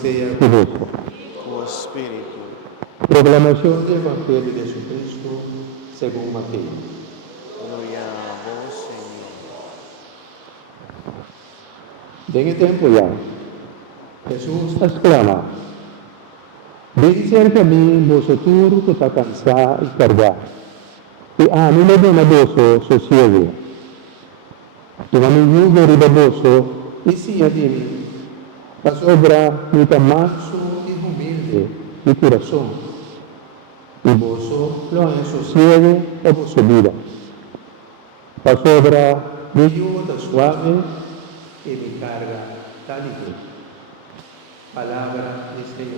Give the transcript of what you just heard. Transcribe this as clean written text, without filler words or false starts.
sea y vosotros. tu espíritu. Proclamación del Evangelio de Jesucristo según Mateo. Gloria a vos, Señor. En el tiempo ya, Jesús exclama, venid cerca a mí, vosotros que está cansado y cargado, y a mí le dona vosso sosiego. Y a mi yugo ribaboso, y si a mí, la sobra mi manso y humilde mi corazón, y vosso lo hay sosiego a vosso vida. La sobra mi yugo da suave y mi carga da ligera. Palabra del Señor.